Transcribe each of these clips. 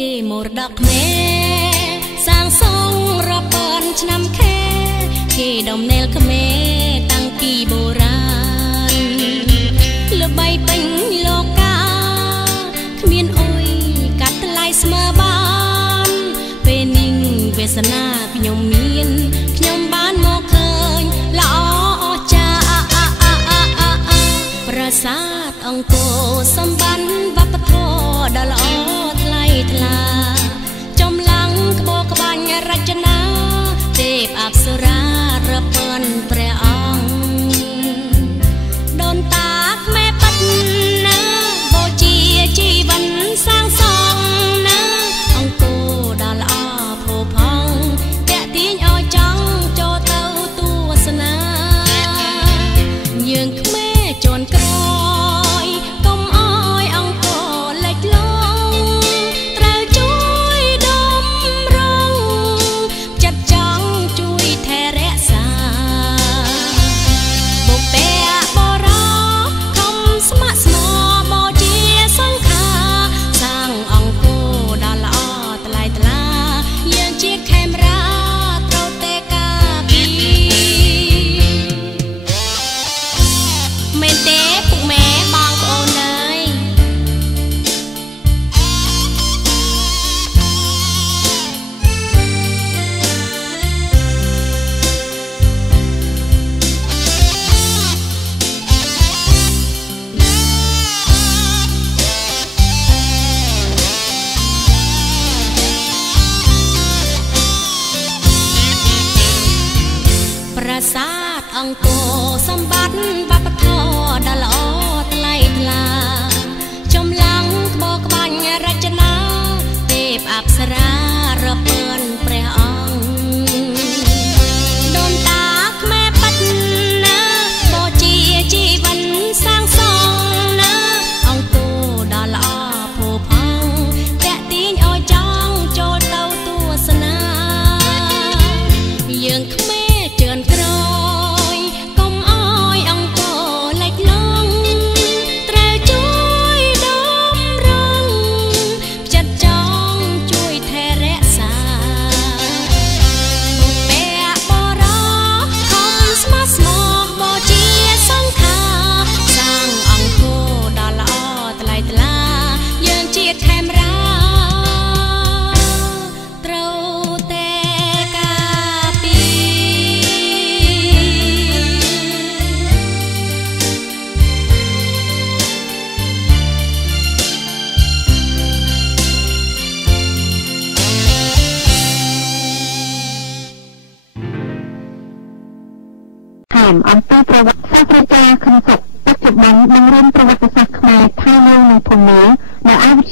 គេមរតកខ្មែរសាងសង់រាប់ពាន់ឆ្នាំខែគេដំណេលខ្មែរតាំងពីបុរាណល្បីពេញលោកកាគ្មានអុយកាត់ថ្លៃស្មើបានពេលនេះវាសនាខ្ញុំមានខ្ញុំបានមកឃើញល្អអស្ចារ្យប្រាសាទអង្គរសម្បត្តិវប្បធម៌ដ៏ល្អថ្លៃថ្លាចំឡាំងក្បូរក្បាញ់រចនាទេពអប្សរារាប់ពាន់ព្រះអង្គដូនតាខ្មែរប៉ាត់ណាបូជាជីវិតសាងសង់ណាអង្គរដ៏ល្អផូរផង់តាក់ទាញឲ្យចង់ចូលទៅទស្សនាយើងខ្មែរជន់ក្រោយកុំអ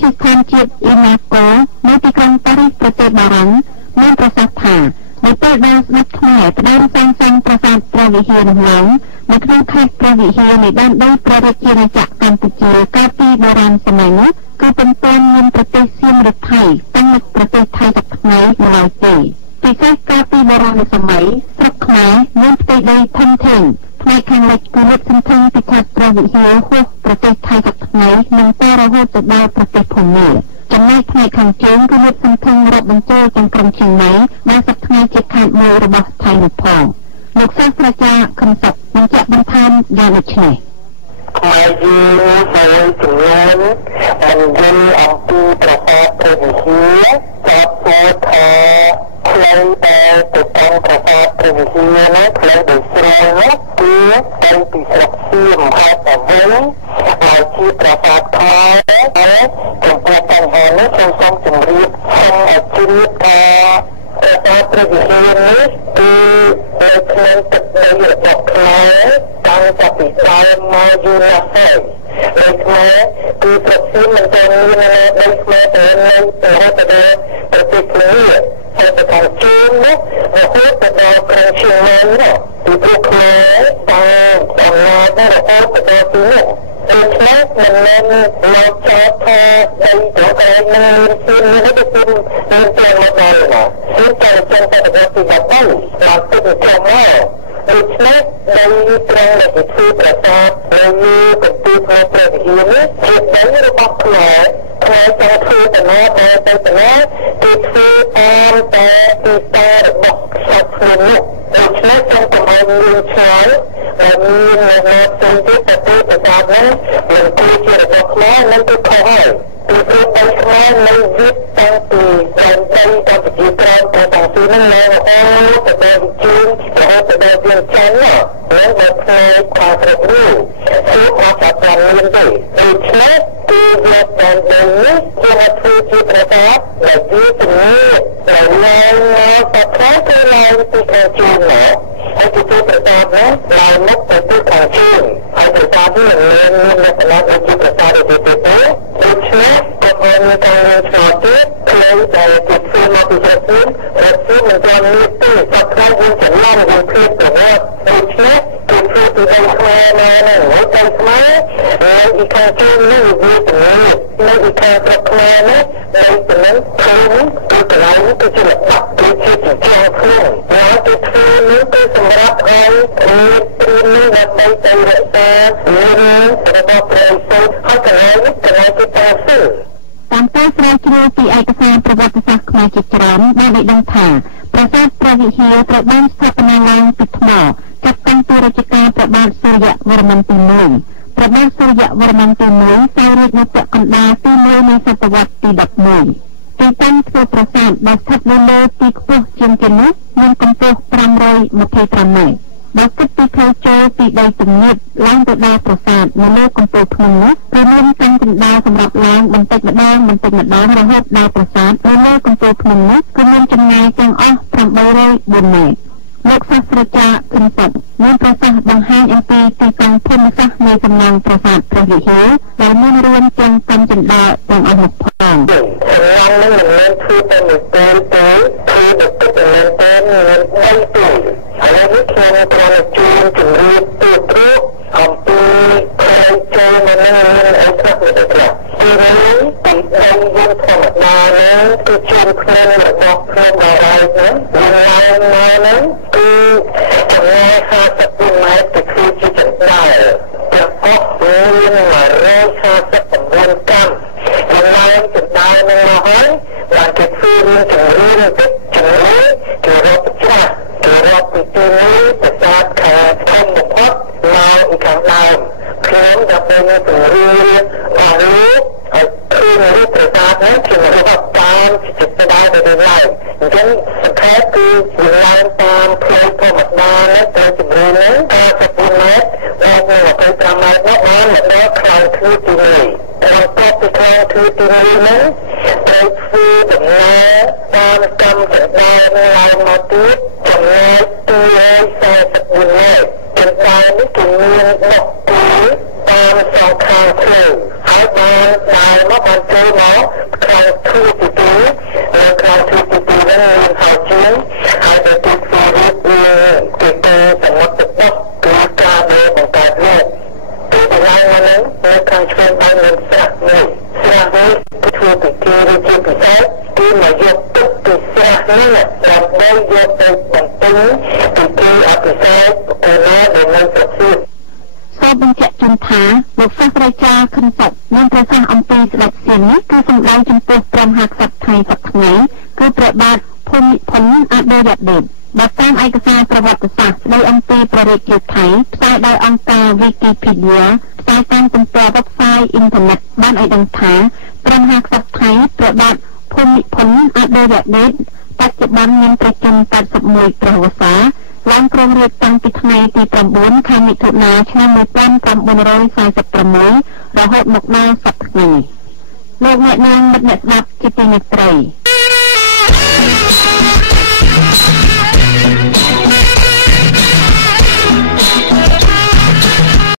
ជាស្ថានជាតិ UNESCO នៅទីក្រុងប៉ារីសប្រទេសបារាំងមានប្រសាសន៍ថានៅពេលដែលស្ដេចខ្មែរផ្ដើមសាងសង់ប្រាសាទព្រះវិហារនោះឡើងនៅក្នុងខេត្តព្រះវិហារនៃដែនដីព្រះរាជាណាចក្រកម្ពុជាកាលពីបុរាណសម័យនោះគឺពុំទាន់មានប្រទេសសៀមឬថៃទាំងនៅប្រទេសថៃសប្តាហ៍នៅឡើយទេពិសេសកាលពីបុរាណសម័យស្រុកខ្មែរមានផ្ទៃដីធំធេងផ្នែកខាងលិចគឺលិចសន្ធឹងពីខេត្តព្រះវិហារហួសប្រទេសថៃសប្តាហ៍និងទៅរហូតទៅដល់ប្រទេសភូមាចំណែកផ្នែកខាងជើងគឺលិចសន្ធឹងរាប់បញ្ចូលទាំងក្រុងchiang maiដែលសប្តាហ៍ជាខេត្តមួយរបស់ថៃនោះផងលោកសាស្ត្រាចារ្យខឹមសុខបញ្ជាក់បន្ថែមយ៉ាងដូចនេះខ្មែរយើងចូលជំនាញបានយល់អំពីប្រព័ន្ធព្រះវិហារចាប់ពោលថាផ្លូវដែលទៅតាមប្រព័ន្ធព្រះវិហារនោះផ្លូវដែលស្រួលនោះគឺទៅពីស្រុកសៀមហើយទៅវិញហើយជាប្រព័ន្ធខ្មែរហើយចំពោះបញ្ហានេះសូមជម្រាបសូមអធិស្ឋានថាព្រះវិហារនេះគឺនៅក្នុងទឹកដីរបស់ខ្មែរតាំងពីដើមមកយូរណាស់ហើយនៅខ្មែរគឺប្រសិនមិនទាន់មានដីខ្មែរទៅនៅប្រទេសប្រទេសគ្នាហើយទៅខាងជើងនោះរហូតទៅដល់ក្រុងឈៀងម៉ៃនោះពីព្រោះខ្មែរបានអំណាចរហូតទៅដល់ទីនោះដូច្នេះមិនមែនមកចោទថាដីប្រទេសនឹងមានសៀមនេះទៅមានតែមកដល់ណាគឺតែចង់តែដល់ទីបាត់ទៅដល់ទីធំមកដូច្នេះដីត្រង់ដែលធ្វើប្រសាទឬបន្ទូក្នុងព្រះវិហារនេះជាដីរបស់ខ្មែរខ្មែរចង់ធ្វើដំណើរទៅដំណើរគឺធ្វើតាមតែទីតារបស់ខ្សែខ្លួននោះដូច្នេះខ្ញុំកុំឲ្យមានឆ្លើយដែលមាននៅក្នុងទីប្រទេសប្រសាទនេះមិនគឺជារបស់ខ្មែរនឹងទៅខុសហើយពីព្រោះដីខ្មែរនៅវិទ្យតាំងពីដែនដីកម្ពុជាក្រោមទៅតាំងពីនោះនៅអូទៅដល់ជើងទៅដល់វាលចិននោះនៅផ្នែកខាងព្រឹកនេះគឺអត់បានមានទេដូច្នេះគឺយកដែនដីនេះជាធ្វើជាប្រសាទដែលជាជំនឿដែលឡើងមកទៅខ្លះគឺឡើងពីខាងជើងមកហើយជាប្រសាទនោះឡើងមកទៅទីខាងជើងហើយប្រសាទនេះមានលក្ខណៈដូចជាប្រសាទទីទីទៅដូច្នេះក៏មានការឆ្លងទៀតខ្លួនដែលជាធ្វើមកពីប្រទេសរត់គឺមិនទាន់មានទេតែខ្លះយើងច្រឡំយើងភ្លេចទៅហើយដូច្នេះគឺធ្វើពីដីខ្មែរណានៅដីខ្មែរនៅពីខាងជើងនេះវាទៅនៅពីខាងស្រុកខ្មែរនេះនៅពីនឹងភូមិគឺកន្លែងទៅជាលក្ខណៈគឺជាជាខ្លួនហើយទៅធ្វើនេះទៅសម្រាប់ឲ្យមានព្រៀននេះដើម្បីទៅរក្សាមានរបស់ប្រយោជន៍ហើយកន្លែងនេះកន្លែងជាតាស៊ីតាមការស្រាវជ្រាវពីឯកសារប្រវត្តិសាស្ត្រខ្មែរជាច្រើនបានឲ្យដឹងថាប្រាសាទព្រះវិហារត្រូវបានស្ថាបនាឡើងពីថ្មចាប់តាំងពីរជ្ជកាលព្រះបាទសូរ្យវរ្ម័នទី1ព្រះបាទសូរ្យវរ្ម័នទី1សោយរាជនៅពាក់កណ្ដាលទី1នៃសតវត្សទី11ទីតាំងធ្វើប្រាសាទដែលស្ថិតនៅលើទីខ្ពស់ជាងគេនោះមានកម្ពស់525ម៉ែត្របើគិតពីផ្លូវចូលពីដីទំនាបឡើងទៅដល់ប្រាសាទនៅលើកំពូលភ្នំនោះគឺមានកាន់កណ្ដាលសម្រាប់ឡើងបន្តិចម្ដងរហូតដល់ប្រាសាទនៅលើកំពូលភ្នំនោះគឺមានចម្ងាយទាំងអស់804ម៉ែត្រលោកសាស្ត្រាចារ្យខឹមសុខមានប្រសាសន៍បង្ហាញអំពីទីតាំងភូមិសាស្ត្រនៃសំណង់ប្រាសាទព្រះវិហារដែលមានរួមទាំងកាន់កណ្ដាលទាំងអស់មកផងសំណង់នេះមិនមែនធ្វើតែមួយពេលទេគឺដឹកទៅមានតែមាន3ពេលហើយនេះខ្ញុំគ្រាន់តែជួយជំរាបទៅព្រោះអំពីក្រោយចូលមកនឹងមានអីខ្លះទៅខ្លះទីនេះទីដីយើងធម្មតានឹងគឺជួនខ្លួនរបស់ខ្លួនដល់ហើយហ្នឹងឡើងមកហ្នឹងគឺចំណាយ50ម៉ែត្រទៅគឺជាចន្ទាល់ប្រកបមាន149កម្មឡើងចន្ទាល់នឹងមកហើយបានគេធ្វើមានជំរឿនទឹកជំរឿនគេរកចាស់គេរកពីទីនេះប្រសាទខាងធំបំផុតមកពីខាងដើមខ្ញុំដើម្បីមានជំរឿនរបស់លោកហើយគឺរូបប្រសាទនេះជារបស់តាមចិត្តដើមទៅឡើងអញ្ចឹងសង្ខេបគឺឡើងតាមផ្លូវធម្មតានេះទៅជំរឿននេះ54ម៉ែត្រដល់25ម៉ែត្រនោះបានមកដល់ខាងគឺទីនេះដល់ទៅខាងគឺទីនេះហ្នឹងត្រូវធ្វើដំណើរតាមកម្មចន្ទាឡើងមកទៀតចំណែក244ម៉ែត្រចន្ទានេះគឺមានដកគូតាមសងខាងខ្លួនហើយបានដើរ មកបានចូលមកខាងធូទីទីខាងធូទីទីហ្នឹងមានហើយជាងហើយទៅទីធ្វើរូបទីទៅសមុទ្រទឹកគឺការដែលបង្កើតនេះពីកន្លែងហ្នឹងនៅខាងឆ្វេងបានមានស្រះមួយស្រះនេះធ្វើពីគេឬជាពិសេសគឺមកយកទឹកពីស្រះនេះដើម្បីយកទៅបំពេញពីគេអភិសេកអូនដែលនៅប្រទេសសូមបញ្ជាក់ជូនថាលោកសាស្ត្រាចារ្យខឹមសុខមានប្រសាសន៍អំពីស្ដេចសៀននេះគឺសម្ដែងចំពោះព្រមហាក្សត្រថៃសប្តាហ៍ថ្ងៃគឺព្រះបាទភូមិផុនអដយដេតបើតាមឯកសារប្រវត្តិសាស្ត្រស្ដីអំពីព្រះរាជាថៃផ្សាយដោយអង្គការ Wikipedia ផ្សាយតាមទំព័រ website អ៊ីនធឺណិតបានឲ្យដឹងថាព្រមហាក្សត្រថៃព្រះបាទភូមិផុនអដយដេតបច្ចុប្បន្នមានប្រចាំ81ព្រះវស្សាឡើងគ្រងរាជ្យតាំងពីថ្ងៃទី9ខែមិថុនាឆ្នាំ1946រហូតមកដល់សប្តាហ៍ថ្ងៃលោកអ្នកនាងមិត្តអ្នកស្ដាប់ជាទីមេត្រី